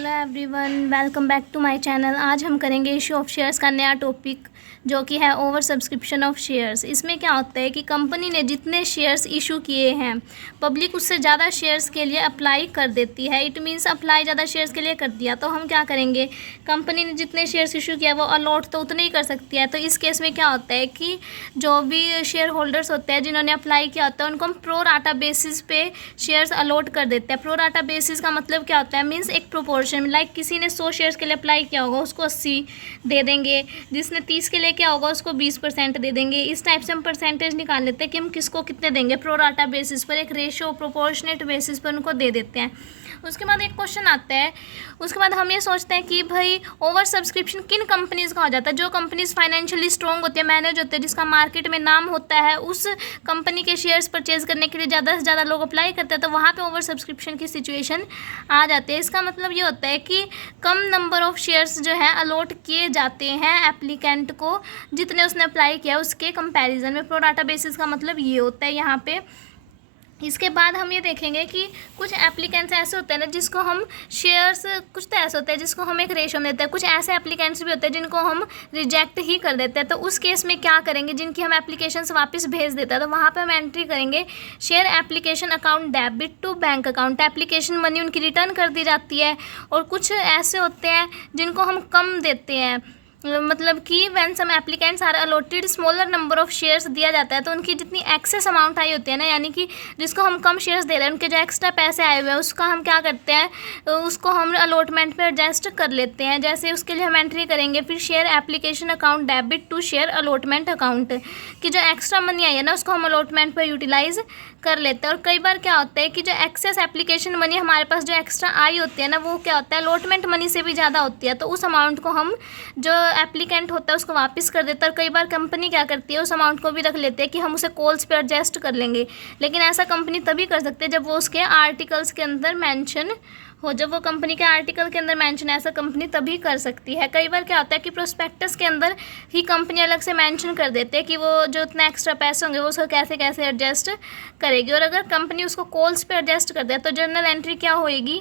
Hello everyone, welcome back to my channel. आज हम करेंगे इशू ऑफ शेयर्स का नया टॉपिक जो कि है ओवर सब्सक्रिप्शन ऑफ शेयर्स। इसमें क्या होता है कि कंपनी ने जितने शेयर्स इशू किए हैं पब्लिक उससे ज़्यादा शेयर्स के लिए अप्लाई कर देती है। इट मीन्स अप्लाई ज़्यादा शेयर्स के लिए कर दिया तो हम क्या करेंगे, कंपनी ने जितने शेयर्स इशू किया वो अलॉट तो उतने ही कर सकती है। तो इस केस में क्या होता है कि जो भी शेयर होल्डर्स होते हैं जिन्होंने अप्लाई किया होता है उनको हम प्रो राटा बेसिस पे शेयर्स अलॉट कर देते हैं। प्रो राटा बेसिस का मतलब क्या होता है, मीन्स एक प्रोपोर्शन, लाइक किसी ने 100 शेयर्स के लिए अप्लाई किया होगा उसको 80 दे देंगे, जिसने 30 के लिए क्या होगा उसको 20% दे देंगे। इस टाइप से हम परसेंटेज निकाल लेते हैं कि हम किसको कितने देंगे, प्रो राटा बेसिस पर, एक रेशियो प्रोपोर्शनेट बेसिस पर उनको दे देते हैं। उसके बाद एक क्वेश्चन आता है, उसके बाद हम ये सोचते हैं कि भाई ओवर सब्सक्रिप्शन किन कंपनीज़ का हो जाता है। जो कंपनीज फाइनेंशियली स्ट्रॉन्ग होती है, मैनेज होते हैं, जिसका मार्केट में नाम होता है, उस कंपनी के शेयर्स परचेज करने के लिए ज़्यादा से ज़्यादा लोग अप्लाई करते हैं तो वहाँ पे ओवर सब्सक्रिप्शन की सिचुएशन आ जाती है। इसका मतलब ये होता है कि कम नंबर ऑफ शेयर्स जो है अलॉट किए जाते हैं एप्लीकेंट को जितने उसने अप्लाई किया उसके कंपैरिजन में। प्रो राटा बेसिस का मतलब ये होता है यहाँ पे। इसके बाद हम ये देखेंगे कि कुछ एप्लीकेंट्स ऐसे होते हैं ना जिसको हम शेयर्स, कुछ तो ऐसे होते हैं जिसको हम एक रेशो में देते हैं, कुछ ऐसे एप्लीकेंट्स भी होते हैं जिनको हम रिजेक्ट ही कर देते हैं। तो उस केस में क्या करेंगे, जिनकी हम एप्लीकेशंस वापस भेज देते हैं तो वहाँ पे हम एंट्री करेंगे share application account debit to bank account. Application money उनकी रिटर्न कर दी जाती है। और कुछ ऐसे होते हैं जिनको हम कम देते हैं, मतलब कि when some applicants are allotted smaller number of shares दिया जाता है तो उनकी जितनी एक्सेस अमाउंट आई होती है ना, यानी कि जिसको हम कम शेयर्स दे रहे हैं उनके जो एक्स्ट्रा पैसे आए हुए हैं उसका हम क्या करते हैं, उसको हम अलॉटमेंट पे एडजस्ट कर लेते हैं। जैसे उसके लिए हम एंट्री करेंगे फिर share application account debit to share allotment account, कि जो एक्स्ट्रा मनी आई है ना उसको हम अलॉटमेंट पर यूटिलाइज कर लेते हैं। और कई बार क्या होता है कि जो एक्सेस एप्लीकेशन मनी हमारे पास जो एक्स्ट्रा आई होती है ना वो क्या होता है, अलॉटमेंट मनी से भी ज़्यादा होती है, तो उस अमाउंट को हम जो एप्लीकेंट होता है उसको वापस कर देता है। और कई बार कंपनी क्या करती है, उस अमाउंट को भी रख लेते हैं कि हम उसे कॉल्स पे एडजस्ट कर लेंगे, लेकिन ऐसा कंपनी तभी कर सकते हैं जब वो उसके आर्टिकल्स के अंदर मेंशन हो, जब वो कंपनी के आर्टिकल के अंदर मेंशन है, ऐसा कंपनी तभी कर सकती है। कई बार क्या होता है कि प्रोस्पेक्टस के अंदर ही कंपनी अलग से मेंशन कर देते हैं कि वो जो इतना एक्स्ट्रा पैसे होंगे वो उसको कैसे कैसे एडजस्ट करेगी। और अगर कंपनी उसको कॉल्स पे एडजस्ट कर दे तो जर्नल एंट्री क्या होएगी,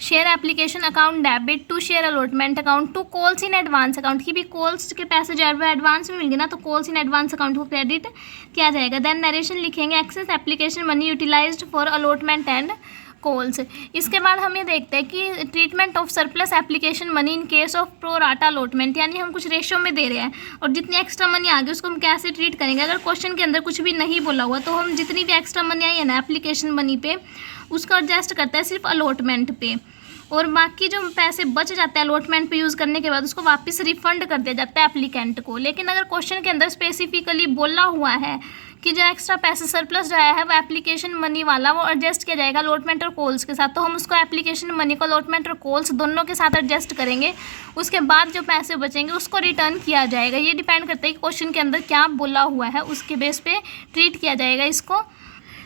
share application account debit to share allotment account to calls in advance account, की भी कॉल्स के पैसे जो है एडवांस में मिलेंगे ना तो कॉल्स इन एडवांस अकाउंट को क्रेडिट किया जाएगा। देन नरेशन लिखेंगे excess application money utilised for allotment and calls. इसके बाद हम ये देखते हैं कि treatment of surplus application money in case of pro rata allotment, यानी हम कुछ रेशो में दे रहे हैं और जितनी एक्स्ट्रा मनी आ गई उसको हम कैसे ट्रीट करेंगे। अगर क्वेश्चन के अंदर कुछ भी नहीं बोला हुआ तो हम जितनी भी एक्स्ट्रा मनी आई है ना एप्लीकेशन मनी पे उसको एडजस्ट करते हैं सिर्फ अलॉटमेंट पे, और बाकी जो पैसे बच जाते हैं अलॉटमेंट पे यूज़ करने के बाद उसको वापस रिफंड कर दिया जाता है एप्लीकेंट को। लेकिन अगर क्वेश्चन के अंदर स्पेसिफिकली बोला हुआ है कि जो एक्स्ट्रा पैसे सरप्लस जो है वो एप्लीकेशन मनी वाला वो एडजस्ट किया जाएगा अलॉटमेंट और कॉल्स के साथ, तो हम उसको एप्लीकेशन मनी को अलॉटमेंट और कॉल्स दोनों के साथ एडजस्ट करेंगे। उसके बाद जो पैसे बचेंगे उसको रिटर्न किया जाएगा। ये डिपेंड करता है कि क्वेश्चन के अंदर क्या बोला हुआ है, उसके बेस पे ट्रीट किया जाएगा इसको।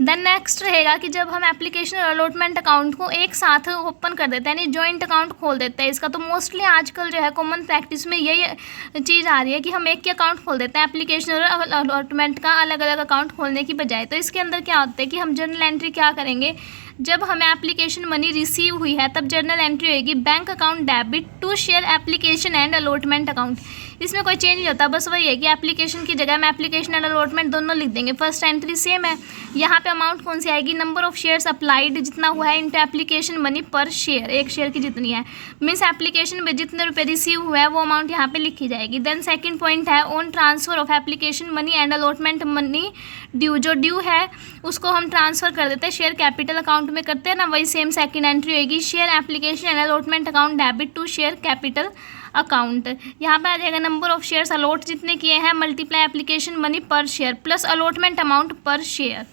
देन नेक्स्ट रहेगा कि जब हम एप्लीकेशन और अलॉटमेंट अकाउंट को एक साथ ओपन कर देते हैं, यानी जॉइंट अकाउंट खोल देते हैं इसका, तो मोस्टली आजकल जो है कॉमन प्रैक्टिस में यही चीज़ आ रही है कि हम एक ही अकाउंट खोल देते हैं एप्लीकेशन और अलॉटमेंट का अलग अलग अकाउंट खोलने की बजाय। तो इसके अंदर क्या होता है कि हम जर्नल एंट्री क्या करेंगे, जब हमें एप्लीकेशन मनी रिसीव हुई है तब जर्नल एंट्री होगी bank account debit to share application and allotment account. इसमें कोई चेंज नहीं होता, बस वही है कि एप्लीकेशन की जगह हम एप्लीकेशन एंड अलॉटमेंट दोनों लिख देंगे। फर्स्ट एंट्री सेम है, यहाँ पे अमाउंट कौन सी आएगी, नंबर ऑफ शेयर्स अप्लाइड जितना हुआ है इंटू एप्लीकेशन मनी पर शेयर, एक शेयर की जितनी है, मीन्स एप्लीकेशन में जितने रुपये रिसीव हुआ है वो अमाउंट यहाँ पे लिखी जाएगी। देन सेकंड पॉइंट है on transfer of application money and allotment money due, जो ड्यू है उसको हम ट्रांसफ़र कर देते हैं शेयर कैपिटल अकाउंट में करते हैं ना, वही सेम सेकंड एंट्री होगी share application and allotment account debit to share capital account. यहाँ पे आ जाएगा नंबर ऑफ शेयर्स अलॉट जितने किए हैं मल्टीप्लाई एप्लीकेशन मनी पर शेयर प्लस अलॉटमेंट अमाउंट पर शेयर।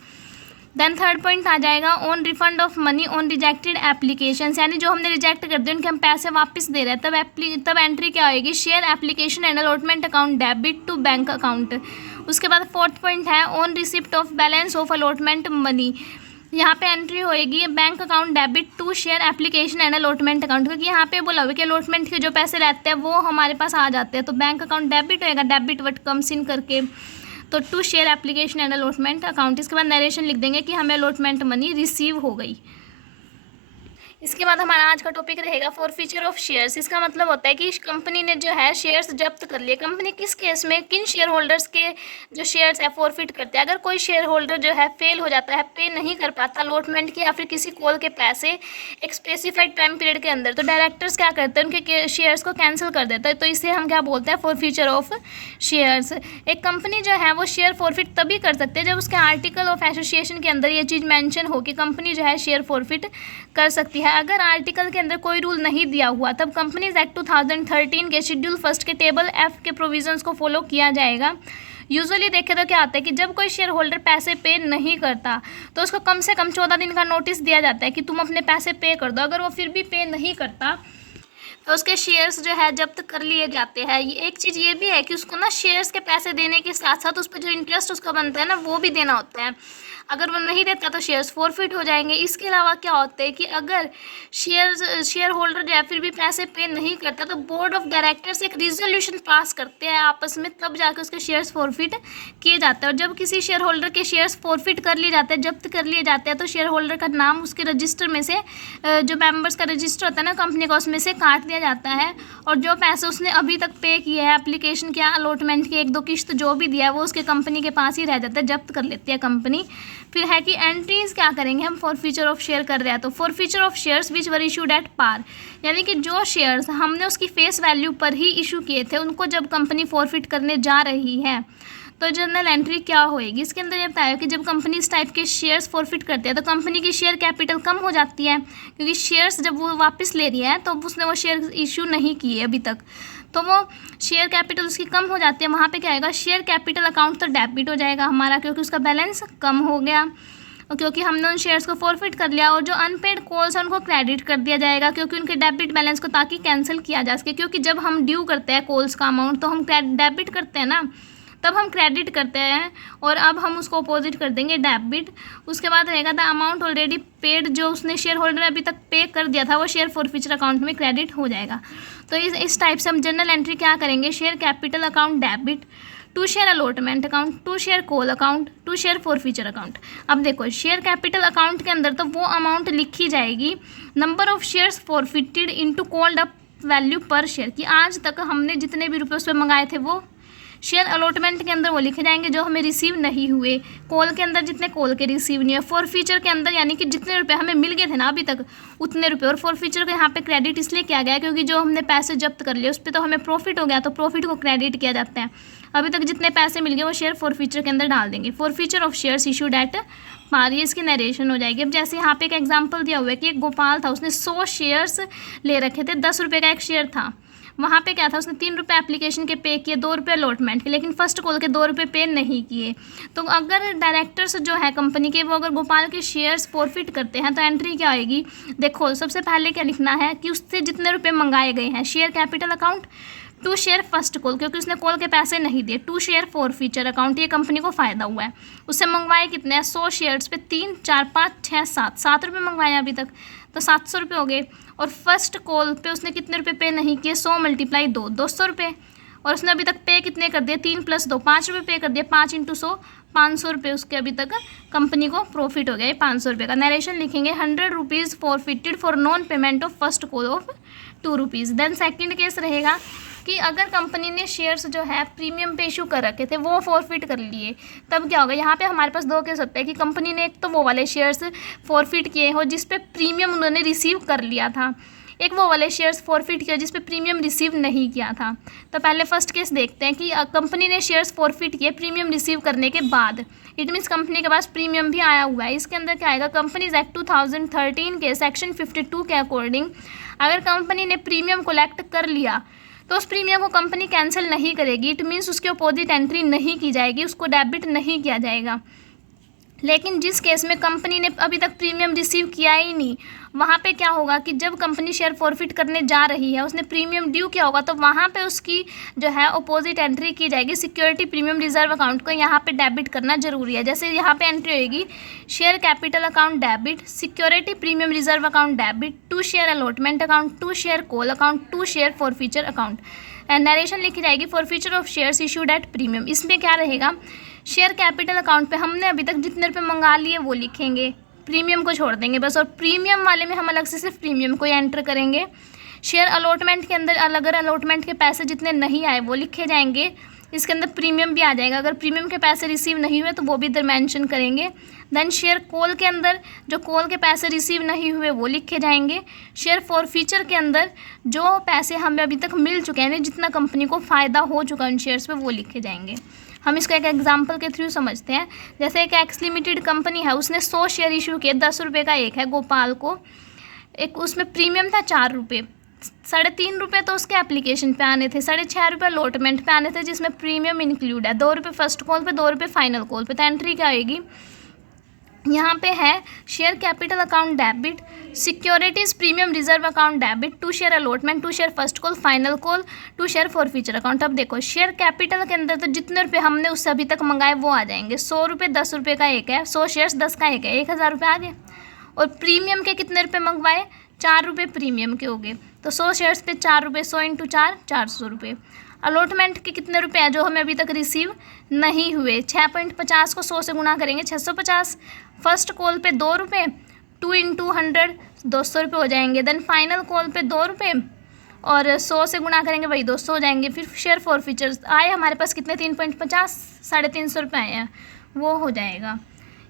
देन थर्ड पॉइंट आ जाएगा on refund of money on rejected applications, यानी जो हमने रिजेक्ट कर दिए उनके हम पैसे वापस दे रहे हैं, तब एंट्री क्या होगी, share application and allotment account debit to bank account. उसके बाद फोर्थ पॉइंट है on receipt of balance of allotment money, यहाँ पे एंट्री होएगी bank account debit to share application and allotment account, क्योंकि यहाँ पे बोला हुआ कि अलॉटमेंट के जो पैसे रहते हैं वो हमारे पास आ जाते हैं, तो बैंक अकाउंट डेबिट होएगा, डेबिट वट कम्स इन करके, तो to share application and allotment account. इसके बाद नरेशन लिख देंगे कि हमें अलॉटमेंट मनी रिसीव हो गई। इसके बाद हमारा आज का टॉपिक रहेगा फॉरफीचर ऑफ शेयर्स। इसका मतलब होता है कि कंपनी ने जो है शेयर्स जब्त कर लिए। कंपनी किस केस में किन शेयर होल्डर्स के जो शेयर्स है फॉरफिट करते हैं। अगर कोई शेयर होल्डर जो है फेल हो जाता है, पे नहीं कर पाता अलॉटमेंट के या फिर किसी कॉल के पैसे एक स्पेसिफाइड टाइम पीरियड के अंदर, तो डायरेक्टर्स क्या करते हैं, उनके शेयर्स को कैंसिल कर देता है। तो इसे हम क्या बोलते हैं, फॉरफीचर ऑफ शेयर्स। एक कंपनी जो है वो शेयर फॉरफिट तभी कर सकते हैं जब उसके आर्टिकल ऑफ एसोसिएशन के अंदर ये चीज़ मेंशन हो कि कंपनी जो है शेयर फॉरफिट कर सकती है। अगर आर्टिकल के अंदर कोई रूल नहीं दिया हुआ तब कंपनीज एक्ट 2013 के शेड्यूल फर्स्ट के टेबल एफ के प्रोविजंस को फॉलो किया जाएगा। यूजुअली देखें तो क्या होता है कि जब कोई शेयर होल्डर पैसे पे नहीं करता तो उसको कम से कम 14 दिन का नोटिस दिया जाता है कि तुम अपने पैसे पे कर दो। अगर वो फिर भी पे नहीं करता तो उसके शेयर्स जो है जब्त कर लिए जाते हैं। एक चीज़ ये भी है कि उसको ना शेयर्स के पैसे देने के साथ साथ उस पर जो इंटरेस्ट उसका बनता है ना वो भी देना होता है। अगर वो नहीं देता तो शेयर्स फॉरफिट हो जाएंगे। इसके अलावा क्या होता है कि अगर शेयर होल्डर जो है फिर भी पैसे पे नहीं करता तो बोर्ड ऑफ डायरेक्टर्स एक रिजोल्यूशन पास करते हैं आपस में, तब जाकर उसके शेयर्स फॉरफिट किए जाते हैं। और जब किसी शेयर होल्डर के शेयर्स फॉरफिट कर लिए जाते हैं, जब्त कर लिए जाते हैं, तो शेयर होल्डर का नाम उसके रजिस्टर में से जो मेंबर्स का रजिस्टर होता है ना कंपनी का, उसमें से काट दिया जाता है। और जो पैसे उसने अभी तक पे किए हैं, एप्लीकेशन किया, अलॉटमेंट की 1-2 किस्त जो भी दिया है वो उसके कंपनी के पास ही रह जाता है, जब्त कर लेती है कंपनी। फिर है कि एंट्रीज क्या करेंगे हम, फॉरफीचर ऑफ शेयर कर रहे हैं तो forfeiture of shares which were issued at par, यानी कि जो शेयर्स हमने उसकी फेस वैल्यू पर ही इशू किए थे उनको जब कंपनी फॉरफिट करने जा रही है तो जर्नल एंट्री क्या होएगी। इसके अंदर ये बताया कि जब कंपनी इस टाइप के शेयर्स फॉरफिट करते हैं तो कंपनी की शेयर कैपिटल कम हो जाती है, क्योंकि शेयर्स जब वो वापस ले रही है तो उसने वो शेयर इशू नहीं किए अभी तक, तो वो शेयर कैपिटल उसकी कम हो जाती है। वहाँ पे क्या आएगा, शेयर कैपिटल अकाउंट तो डेबिट हो जाएगा हमारा, क्योंकि उसका बैलेंस कम हो गया और क्योंकि हमने उन शेयर्स को फॉरफिट कर लिया। और जो अनपेड कॉल्स हैं उनको क्रेडिट कर दिया जाएगा, क्योंकि उनके डेबिट बैलेंस को ताकि कैंसिल किया जा सके। क्योंकि जब हम ड्यू करते हैं कॉल्स का अमाउंट तो हम डेबिट करते हैं ना, तब हम क्रेडिट करते हैं और अब हम उसको अपोजिट कर देंगे डेबिट। उसके बाद रहेगा द अमाउंट ऑलरेडी पेड, जो उसने शेयर होल्डर अभी तक पे कर दिया था वो शेयर फॉरफीचर अकाउंट में क्रेडिट हो जाएगा। तो इस टाइप से हम जनरल एंट्री क्या करेंगे, share capital account debit, to share allotment account, to share call account, to share forfeiture account. अब देखो शेयर कैपिटल अकाउंट के अंदर तो वो अमाउंट लिखी जाएगी number of shares forfeited into called up value पर शेयर, कि आज तक हमने जितने भी रुपये उस पर मंगाए थे वो। शेयर अलॉटमेंट के अंदर वो लिखे जाएंगे जो हमें रिसीव नहीं हुए, कॉल के अंदर जितने कॉल के रिसीव नहीं हुए, फॉरफीचर के अंदर यानी कि जितने रुपए हमें मिल गए थे ना अभी तक उतने रुपए। और फॉरफीचर को यहाँ पे क्रेडिट इसलिए किया गया क्योंकि जो हमने पैसे जब्त कर लिए उस पर तो हमें प्रॉफिट हो गया, तो प्रॉफिट को क्रेडिट किया जाता है। अभी तक जितने पैसे मिल गए वो शेयर फॉरफीचर के अंदर डाल देंगे। Forfeiture of shares issued at par, ये इसकी नरेशन हो जाएगी। अब जैसे यहाँ पे एक एग्जाम्पल दिया हुआ है कि एक गोपाल था, उसने 100 शेयर्स ले रखे थे, 10 रुपये का एक शेयर था। वहाँ पे क्या था, उसने 3 रुपये एप्लीकेशन के पे किए, 2 रुपये अलॉटमेंट के, लेकिन फर्स्ट कॉल के 2 रुपये पे नहीं किए। तो अगर डायरेक्टर्स जो है कंपनी के वो अगर गोपाल के शेयर्स फॉरफिट करते हैं तो एंट्री क्या आएगी, देखो सबसे पहले क्या लिखना है कि उससे जितने रुपये मंगाए गए हैं, share capital account, to share first call क्योंकि उसने कॉल के पैसे नहीं दिए, टू शेयर फॉरफीचर अकाउंट, ये कंपनी को फ़ायदा हुआ है। उससे मंगवाए कितने हैं, 100 शेयर्स पे 3, 4, 5, 6, 7 रुपये मंगवाए अभी तक, तो 700 रुपये हो गए। और फर्स्ट कॉल पे उसने कितने रुपए पे नहीं किए, 100 × 2 200 रुपये। और उसने अभी तक पे कितने कर दिए, 3 + 2 5 रुपये पे कर दिए, 5 × 100 500 रुपये उसके अभी तक कंपनी को प्रॉफिट हो गया 500 रुपये का। नरेशन लिखेंगे 100 rupees forfeited for non payment of first call of 2 rupees. Then second case रहेगा कि अगर कंपनी ने शेयर्स जो है प्रीमियम पे इशू कर रखे थे वो फॉरफिट कर लिए, तब क्या होगा, यहाँ पे हमारे पास 2 केस होते हैं कि कंपनी ने एक तो वो वाले शेयर्स फॉरफिट किए हो जिस पे प्रीमियम उन्होंने रिसीव कर लिया था, एक वो वाले शेयर्स फॉरफिट किया जिस पे प्रीमियम रिसीव नहीं किया था। तो पहले फर्स्ट केस देखते हैं कि कंपनी ने शेयर्स फॉरफिट किए प्रीमियम रिसीव करने के बाद, इट मीन्स कंपनी के पास प्रीमियम भी आया हुआ है। इसके अंदर क्या आएगा, कंपनीज एक्ट 2013 के सेक्शन 52 के अकॉर्डिंग अगर कंपनी ने प्रीमियम कलेक्ट कर लिया तो उस प्रीमियम को कंपनी कैंसिल नहीं करेगी, इट मीन्स उसके अपोजिट एंट्री नहीं की जाएगी, उसको डेबिट नहीं किया जाएगा। लेकिन जिस केस में कंपनी ने अभी तक प्रीमियम रिसीव किया ही नहीं, वहाँ पे क्या होगा कि जब कंपनी शेयर फॉरफिट करने जा रही है, उसने प्रीमियम ड्यू किया होगा, तो वहाँ पे उसकी जो है अपोजिट एंट्री की जाएगी, सिक्योरिटी प्रीमियम रिजर्व अकाउंट को यहाँ पे डेबिट करना जरूरी है। जैसे यहाँ पे एंट्री होगी share capital account debit, security premium reserve account debit, to share allotment account, to share call account, to share forfeiture account. Narration लिखी जाएगी forfeiture of shares issued at premium. इसमें क्या रहेगा, शेयर कैपिटल अकाउंट पे हमने अभी तक जितने रुपये मंगा लिए वो लिखेंगे, प्रीमियम को छोड़ देंगे बस, और प्रीमियम वाले में हम अलग से सिर्फ प्रीमियम को एंटर करेंगे। शेयर अलॉटमेंट के अंदर अगर अलॉटमेंट के पैसे जितने नहीं आए वो लिखे जाएंगे, इसके अंदर प्रीमियम भी आ जाएगा। अगर प्रीमियम के पैसे रिसीव नहीं हुए तो वो भी इधर मेंशन करेंगे। देन शेयर कॉल के अंदर जो कॉल के पैसे रिसीव नहीं हुए वो लिखे जाएंगे। शेयर फॉरफीचर के अंदर जो पैसे हमें अभी तक मिल चुके हैं, जितना कंपनी को फ़ायदा हो चुका है उन शेयर्स पे, वो लिखे जाएंगे। हम इसको एक एग्जांपल के थ्रू समझते हैं। जैसे एक एक्स लिमिटेड कंपनी है, उसने 100 शेयर इशू किए, 10 रुपये का एक है गोपाल को। एक उसमें प्रीमियम था 4 रुपये, 3.5 रुपये तो उसके एप्लीकेशन पे आने थे, 6.5 रुपये अलॉटमेंट पे आने थे जिसमें प्रीमियम इंक्लूड है, 2 रुपये फर्स्ट कॉल पे, 2 रुपये फाइनल कॉल पे। तो एंट्री क्या आएगी यहाँ पे है share capital account debit, securities premium reserve account debit, 2 share allotment, 2 share first call, final call, 2 share forfeiture account. अब देखो शेयर कैपिटल के अंदर तो जितने रुपये हमने उससे अभी तक मंगाए वो आ जाएंगे। 100 रुपये 10 रुपये का एक है, 100 शेयर्स 10 का एक है, 1000 रुपये आ गए। और प्रीमियम के कितने रुपये मंगवाए, 4 रुपये प्रीमियम के हो गए, तो 100 शेयर्स पे 4 रुपये, 100 × 4 400 रुपये। अलॉटमेंट के कितने रुपए हैं जो हमें अभी तक रिसीव नहीं हुए, 6.50 को 100 से गुणा करेंगे 650। फर्स्ट कॉल पे 2 रुपये, 2 × 100 200 रुपये हो जाएंगे। देन फाइनल कॉल पे 2 रुपये और 100 से गुणा करेंगे वही 200 हो जाएंगे। फिर शेयर फॉरफीचर्स आए हमारे पास कितने, 3.50, 350 रुपये आए हैं, वो हो जाएगा।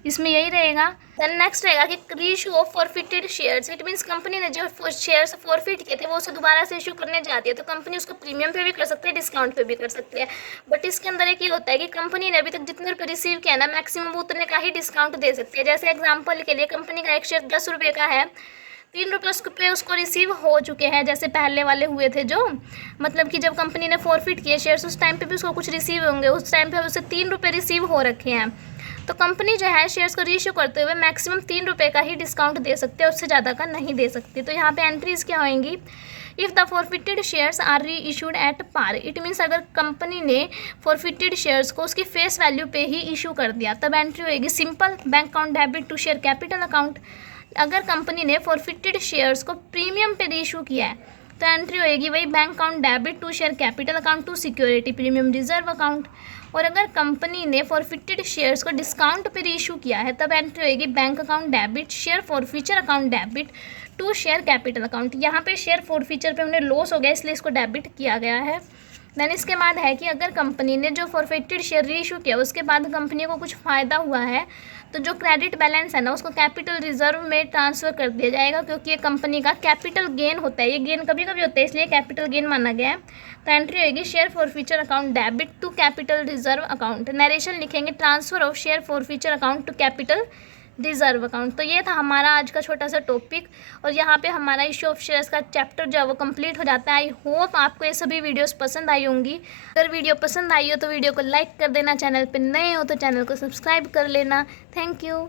इसमें यही रहेगा। देन नेक्स्ट रहेगा कि reissue of forfeited shares. It means company ने जो शेयर्स फॉरफिट किए थे वो उसे दोबारा से इशू करने जाती है, तो कंपनी उसको प्रीमियम पे भी कर सकती है, डिस्काउंट पे भी कर सकती है। बट इसके अंदर एक ये होता है कि कंपनी ने अभी तक जितने रुपये रिसीव किया ना, मैक्सिमम उतने का ही डिस्काउंट दे सकती है। जैसे एग्जाम्पल के लिए कंपनी का एक शेयर 10 रुपये का है, 3 रुपये उसको रिसीव हो चुके हैं, जैसे पहले वाले हुए थे जो, मतलब कि जब कंपनी ने फॉरफिट किए शेयर्स उस टाइम पे भी उसको कुछ रिसीव होंगे, उस टाइम पे उसे 3 रुपये रिसीव हो रखे हैं। तो कंपनी जो है शेयर्स को रीइशू करते हुए मैक्सिमम 3 रुपये का ही डिस्काउंट दे सकते हैं, उससे ज़्यादा का नहीं दे सकती। तो यहाँ पे एंट्रीज क्या होंगी, if the forfeited shares are reissued at par. It means अगर कंपनी ने फॉरफिटेड शेयर्स को उसकी फेस वैल्यू पे ही इशू कर दिया तब एंट्री होएगी simple bank account debit to share capital account. अगर कंपनी ने फॉरफिटेड शेयर्स को प्रीमियम पे रीइशू किया है तो एंट्री होएगी वही bank account debit to share capital account to security premium reserve account. और अगर कंपनी ने फॉरफिटेड शेयर्स को डिस्काउंट पे रीइशू किया है तब एंट्री होएगी bank account debit share forfeiture account debit to share capital account. यहाँ पे शेयर फॉरफीचर पे उन्हें लॉस हो गया इसलिए इसको डेबिट किया गया है। देन इसके बाद है कि अगर कंपनी ने जो फॉरफिटेड शेयर रीइशू किया उसके बाद कंपनी को कुछ फ़ायदा हुआ है तो जो क्रेडिट बैलेंस है ना उसको कैपिटल रिजर्व में ट्रांसफ़र कर दिया जाएगा, क्योंकि ये कंपनी का कैपिटल गेन होता है। ये गेन कभी कभी होता है इसलिए कैपिटल गेन माना गया है। तो एंट्री होगी share forfeiture account debit to capital reserve account. Narration लिखेंगे transfer of share forfeiture account to capital reserve account. तो ये था हमारा आज का छोटा सा टॉपिक और यहाँ पे हमारा इशू ऑफ शेयर्स का चैप्टर जो है वो कंप्लीट हो जाता है। आई होप आपको ये सभी वीडियोस पसंद आई होंगी। अगर वीडियो पसंद आई हो तो वीडियो को लाइक कर देना, चैनल पे नए हो तो चैनल को सब्सक्राइब कर लेना। Thank you.